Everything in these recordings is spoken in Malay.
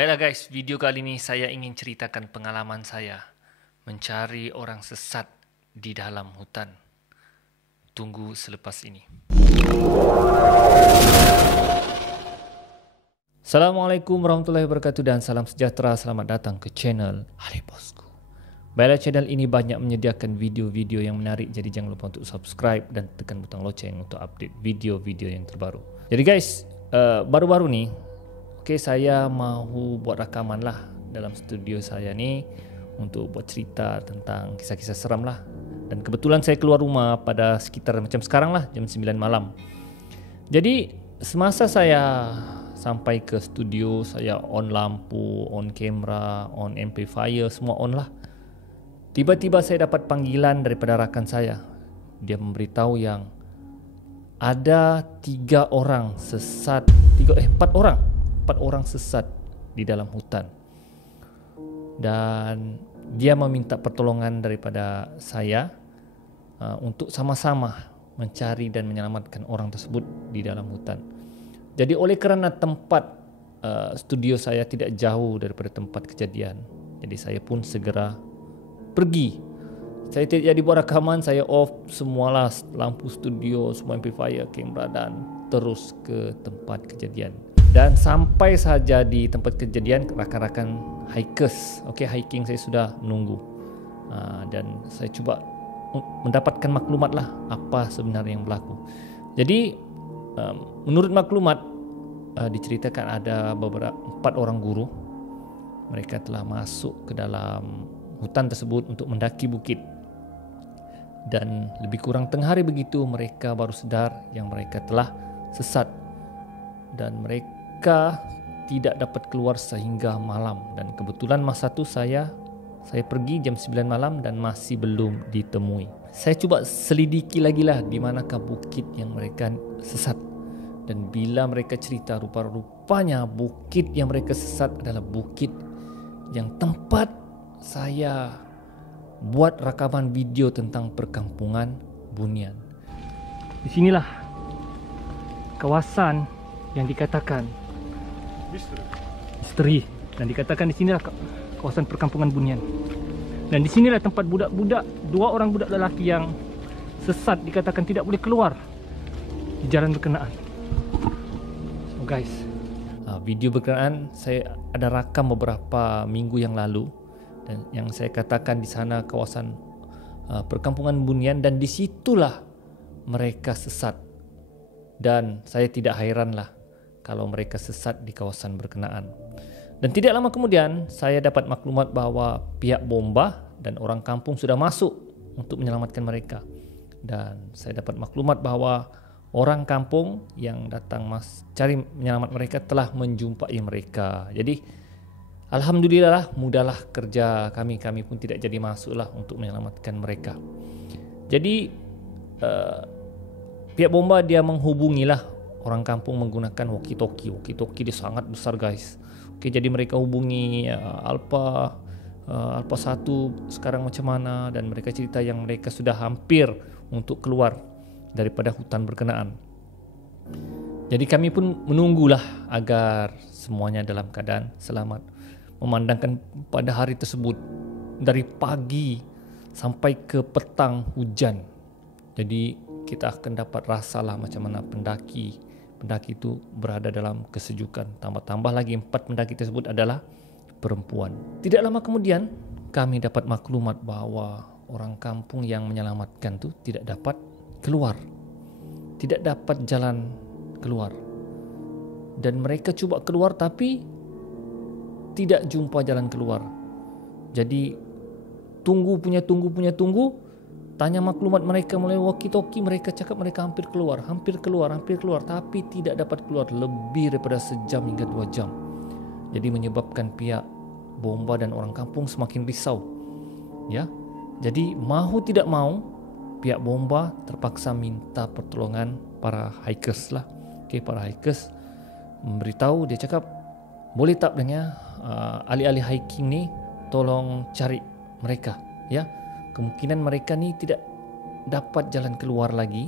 Baiklah guys, video kali ini saya ingin ceritakan pengalaman saya mencari orang sesat di dalam hutan. Tunggu selepas ini. Assalamualaikum warahmatullahi wabarakatuh dan salam sejahtera. Selamat datang ke channel Ali Bosku. Baiklah, channel ini banyak menyediakan video-video yang menarik, jadi jangan lupa untuk subscribe dan tekan butang loceng untuk update video-video yang terbaru. Jadi guys, baru-baru ni saya mahu buat rakaman lah dalam studio saya ni untuk buat cerita tentang kisah-kisah seram lah. Dan kebetulan saya keluar rumah pada sekitar macam sekarang lah, jam 9 malam. Jadi semasa saya sampai ke studio, saya on lampu, on kamera, on amplifier, semua on lah. Tiba-tiba saya dapat panggilan daripada rakan saya. Dia memberitahu yang ada 4 orang sesat di dalam hutan. Dan dia meminta pertolongan daripada saya untuk sama-sama mencari dan menyelamatkan orang tersebut di dalam hutan. Jadi oleh kerana tempat studio saya tidak jauh daripada tempat kejadian, jadi saya pun segera pergi. Saya tidak jadi buat rakaman, saya off semualah lampu studio, semua amplifier, kamera dan terus ke tempat kejadian. Dan sampai saja di tempat kejadian, rakan-rakan hikers, hiking saya sudah menunggu. Dan saya cuba mendapatkan maklumat lah apa sebenarnya yang berlaku. Jadi menurut maklumat diceritakan ada beberapa 4 orang guru. Mereka telah masuk ke dalam hutan tersebut untuk mendaki bukit. Dan lebih kurang tengah hari begitu mereka baru sedar yang mereka telah sesat. Dan mereka tidak dapat keluar sehingga malam. Dan kebetulan masa itu saya pergi jam 9 malam dan masih belum ditemui. Saya cuba selidiki lagi lah di manakah bukit yang mereka sesat. Dan bila mereka cerita, rupa-rupanya bukit yang mereka sesat adalah bukit yang tempat saya buat rakaman video tentang perkampungan Bunian. Di sinilah kawasan yang dikatakan misteri, dan dikatakan di sinilah kawasan perkampungan Bunian. Dan di sinilah tempat budak-budak, 2 orang budak lelaki yang sesat dikatakan tidak boleh keluar di jalan berkenaan. So guys, video berkenaan saya ada rakam beberapa minggu yang lalu, dan yang saya katakan di sana kawasan perkampungan Bunian, dan disitulah mereka sesat. Dan saya tidak hairanlah kalau mereka sesat di kawasan berkenaan. Dan tidak lama kemudian saya dapat maklumat bahawa pihak bomba dan orang kampung sudah masuk untuk menyelamatkan mereka. Dan saya dapat maklumat bahawa orang kampung yang datang cari menyelamat mereka telah menjumpai mereka. Jadi alhamdulillah mudahlah kerja kami pun tidak jadi masuklah untuk menyelamatkan mereka. Jadi pihak bomba dia menghubungilah orang kampung menggunakan walkie-talkie. Walkie-talkie dia sangat besar guys. Jadi mereka hubungi Alpha 1 sekarang macam mana, dan mereka cerita yang mereka sudah hampir untuk keluar daripada hutan berkenaan. Jadi kami pun menunggulah agar semuanya dalam keadaan selamat. Memandangkan pada hari tersebut dari pagi sampai ke petang hujan. Jadi kita akan dapat rasalah macam mana pendaki itu berada dalam kesejukan. Tambah-tambah lagi 4 pendaki tersebut adalah perempuan. Tidak lama kemudian kami dapat maklumat bahawa orang kampung yang menyelamatkan tu tidak dapat keluar. Tidak dapat jalan keluar. Dan mereka cuba keluar tapi tidak jumpa jalan keluar. Jadi tunggu. Tanya maklumat mereka melalui walkie-talkie, mereka cakap mereka hampir keluar, tapi tidak dapat keluar lebih daripada sejam hingga 2 jam. Jadi menyebabkan pihak bomba dan orang kampung semakin risau. Ya. Jadi mahu tidak mahu pihak bomba terpaksa minta pertolongan para hikers lah. Para hikers memberitahu, dia cakap, boleh tak dengan ahli-ahli hiking ni tolong cari mereka, ya. Kemungkinan mereka ni tidak dapat jalan keluar lagi,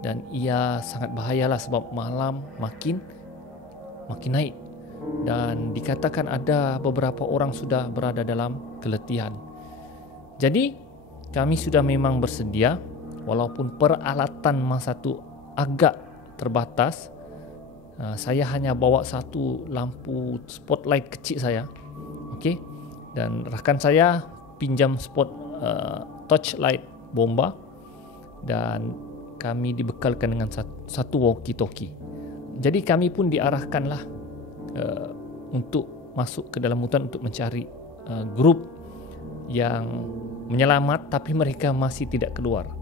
dan ia sangat bahayalah sebab malam makin naik. dan dikatakan ada beberapa orang sudah berada dalam keletihan. Jadi kami sudah memang bersedia, walaupun peralatan masa itu agak terbatas. Saya hanya bawa satu lampu spotlight kecil saya, okey, dan rakan saya pinjam torchlight bomba, dan kami dibekalkan dengan satu walkie-talkie. Jadi kami pun diarahkanlah untuk masuk ke dalam hutan untuk mencari grup yang menyelamat, tapi mereka masih tidak keluar.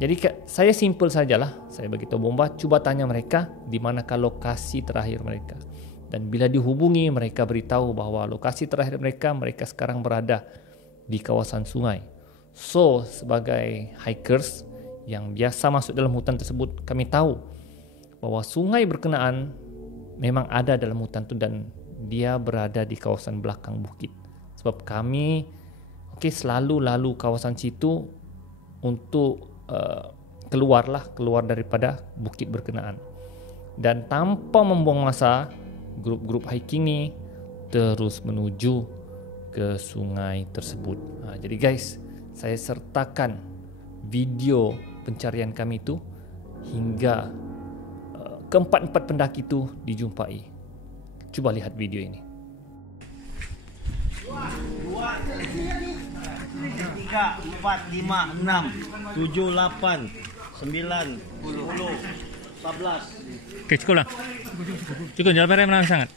Jadi saya simple sajalah, saya beritahu bomba, cuba tanya mereka di manakah lokasi terakhir mereka. Dan bila dihubungi, mereka beritahu bahwa lokasi terakhir mereka sekarang berada di kawasan sungai. So, sebagai hikers yang biasa masuk dalam hutan tersebut, kami tahu bahwa sungai berkenaan memang ada dalam hutan itu dan dia berada di kawasan belakang bukit. Sebab kami selalu lalu kawasan situ untuk keluar daripada bukit berkenaan. Dan tanpa membuang masa, grup-grup hiking ni terus menuju ke sungai tersebut. Jadi guys, saya sertakan video pencarian kami itu hingga keempat-empat pendaki itu dijumpai. Cuba lihat video ini. 3, 4, 5, 6, 7, 8, 9, 10, 14. Oke, cukup lah. Cukup, jalan merah menang sangat.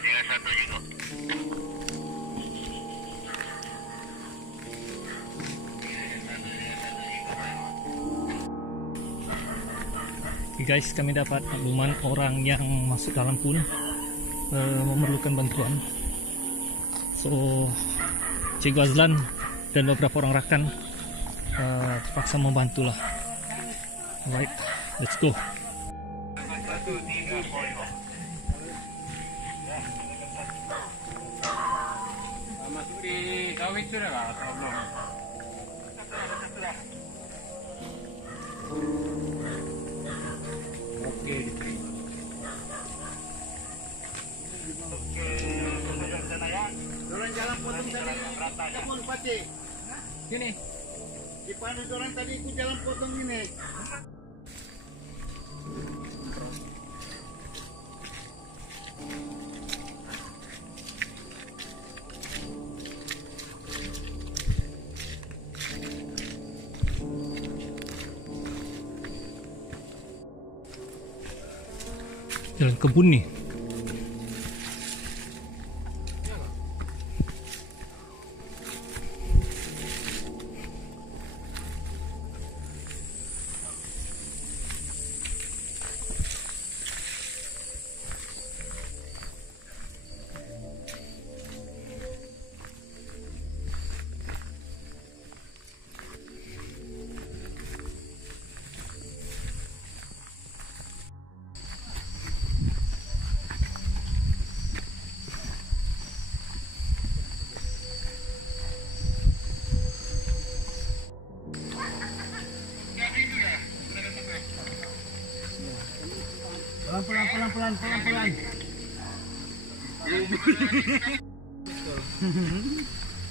Tinggal satu juga. Okay guys, kami dapat makluman orang yang masuk dalam pun memerlukan bantuan. So, Cikgu Azlan dan beberapa orang rakan terpaksa membantulah. Alright, let's go. Masuk di sawit sudah lah atau belum? Oke, diterima. Orang jalan potong tadi, kamu Pati. Sini. Di mana orang tadi ikut jalan potong ini? Jalan kebun nih. Pelan.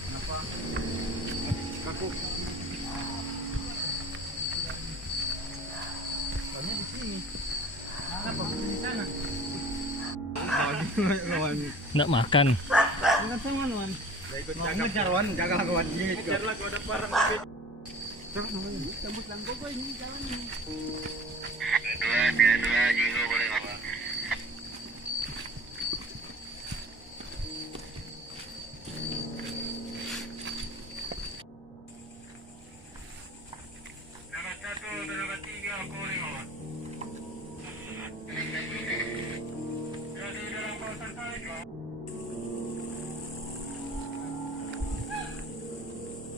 Kenapa? Kaku. Soalnya di sini. Kenapa di sana? Nggak makan. Enggak sama Wan. Mau ngejar Wan, jagalah kawan ini. Ngejarlah kau ada barang. Tembus langgo gua ini jalan ini. Dua juga boleh apa? Nomor 1 dan nomor 3 boleh apa? Jadi dalam kawasan saya juga.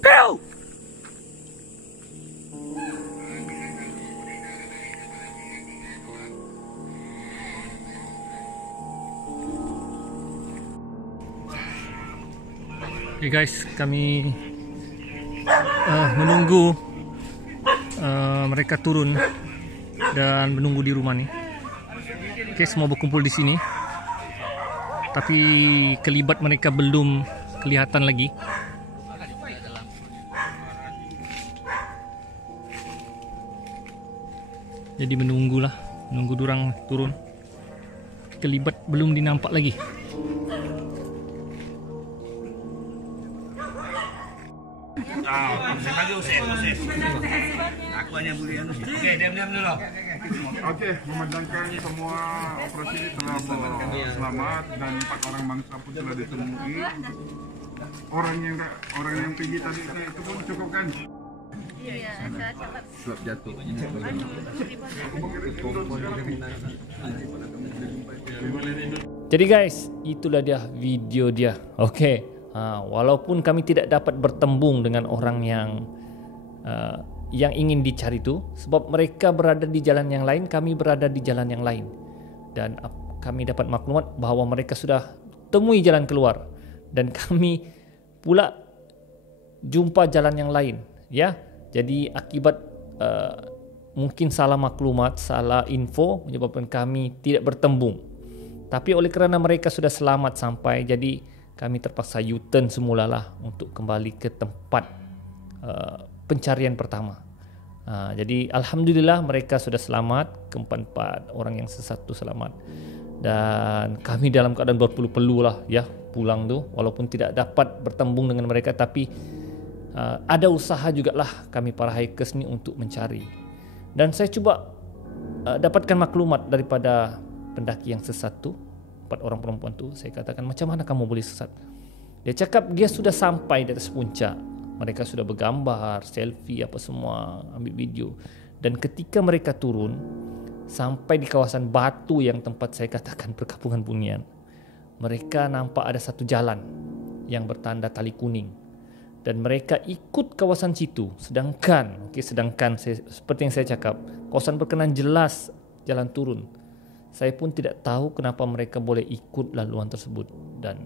Oke guys, kami menunggu mereka turun dan menunggu di rumah nih. Oke, semua berkumpul di sini. Tapi kelibat mereka belum kelihatan lagi. Jadi menunggu durang turun. Kelibat belum dinampak lagi. Aku hanya boleh Oke, diam-diam dulu. Oke, memandangkan semua operasi ini telah selamat dan 4 orang bangsa pun telah ditemui. Orang yang pergi tadi itu pun cukup kan? Iya, saya catat. Sebab jatuh. Jadi guys, itulah dia video dia. Oke. Walaupun kami tidak dapat bertembung dengan orang yang ingin dicari itu, sebab mereka berada di jalan yang lain, kami berada di jalan yang lain, dan kami dapat maklumat bahwa mereka sudah temui jalan keluar, dan kami pula jumpa jalan yang lain, ya. Jadi akibat mungkin salah maklumat, salah info menyebabkan kami tidak bertembung. Tapi oleh kerana mereka sudah selamat sampai, jadi kami terpaksa U-turn semulalah untuk kembali ke tempat pencarian pertama. Jadi alhamdulillah mereka sudah selamat, keempat orang yang sesat tu selamat, dan kami dalam keadaan berpeluh-peluh lah ya pulang tu, walaupun tidak dapat bertembung dengan mereka, tapi ada usaha jugalah kami para hikers ni untuk mencari. Dan saya cuba dapatkan maklumat daripada pendaki yang sesat tu, 4 orang perempuan tu. Saya katakan, macam mana kamu boleh sesat? Dia cakap dia sudah sampai di atas puncak. Mereka sudah bergambar, selfie apa semua, ambil video. Dan ketika mereka turun sampai di kawasan batu yang tempat saya katakan perkampungan Bunian, mereka nampak ada satu jalan yang bertanda tali kuning, dan mereka ikut kawasan situ. Sedangkan seperti yang saya cakap, kawasan berkenan jelas jalan turun. Saya pun tidak tahu kenapa mereka boleh ikut laluan tersebut. Dan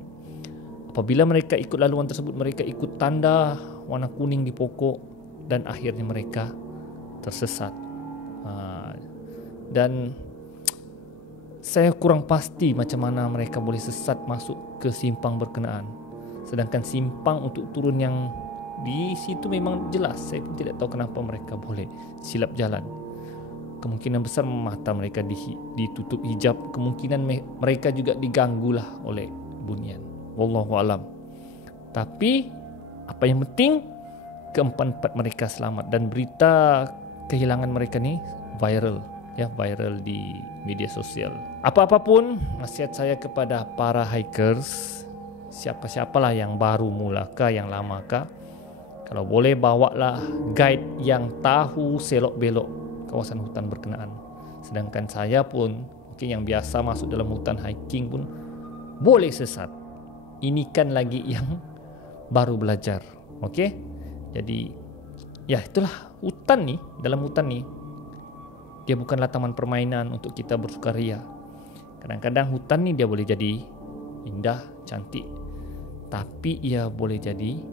apabila mereka ikut laluan tersebut, mereka ikut tanda warna kuning di pokok, dan akhirnya mereka tersesat. Dan saya kurang pasti macam mana mereka boleh sesat masuk ke simpang berkenaan. Sedangkan simpang untuk turun yang di situ memang jelas. Saya pun tidak tahu kenapa mereka boleh silap jalan. Kemungkinan besar mata mereka ditutup hijab. Kemungkinan mereka juga diganggulah oleh Bunian. Wallahu alam. Tapi apa yang penting, keempat mereka selamat, dan berita kehilangan mereka ni viral di media sosial. Apa-apapun nasihat saya kepada para hikers, siapa-siapalah yang baru mulakah, yang lamakah, kalau boleh bawalah guide yang tahu selok-belok kawasan hutan berkenaan. Sedangkan saya pun mungkin yang biasa masuk dalam hutan hiking pun boleh sesat. Ini kan lagi yang baru belajar. Okey? Jadi ya itulah hutan ni. Dalam hutan ni, dia bukanlah taman permainan untuk kita bersukaria. Kadang-kadang hutan ni dia boleh jadi indah, cantik, tapi ia boleh jadi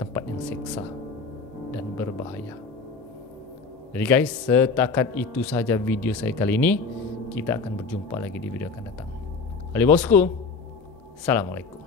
tempat yang seksa dan berbahaya. Jadi guys, setakat itu saja video saya kali ini. Kita akan berjumpa lagi di video akan datang. Ali bosku, Assalamualaikum.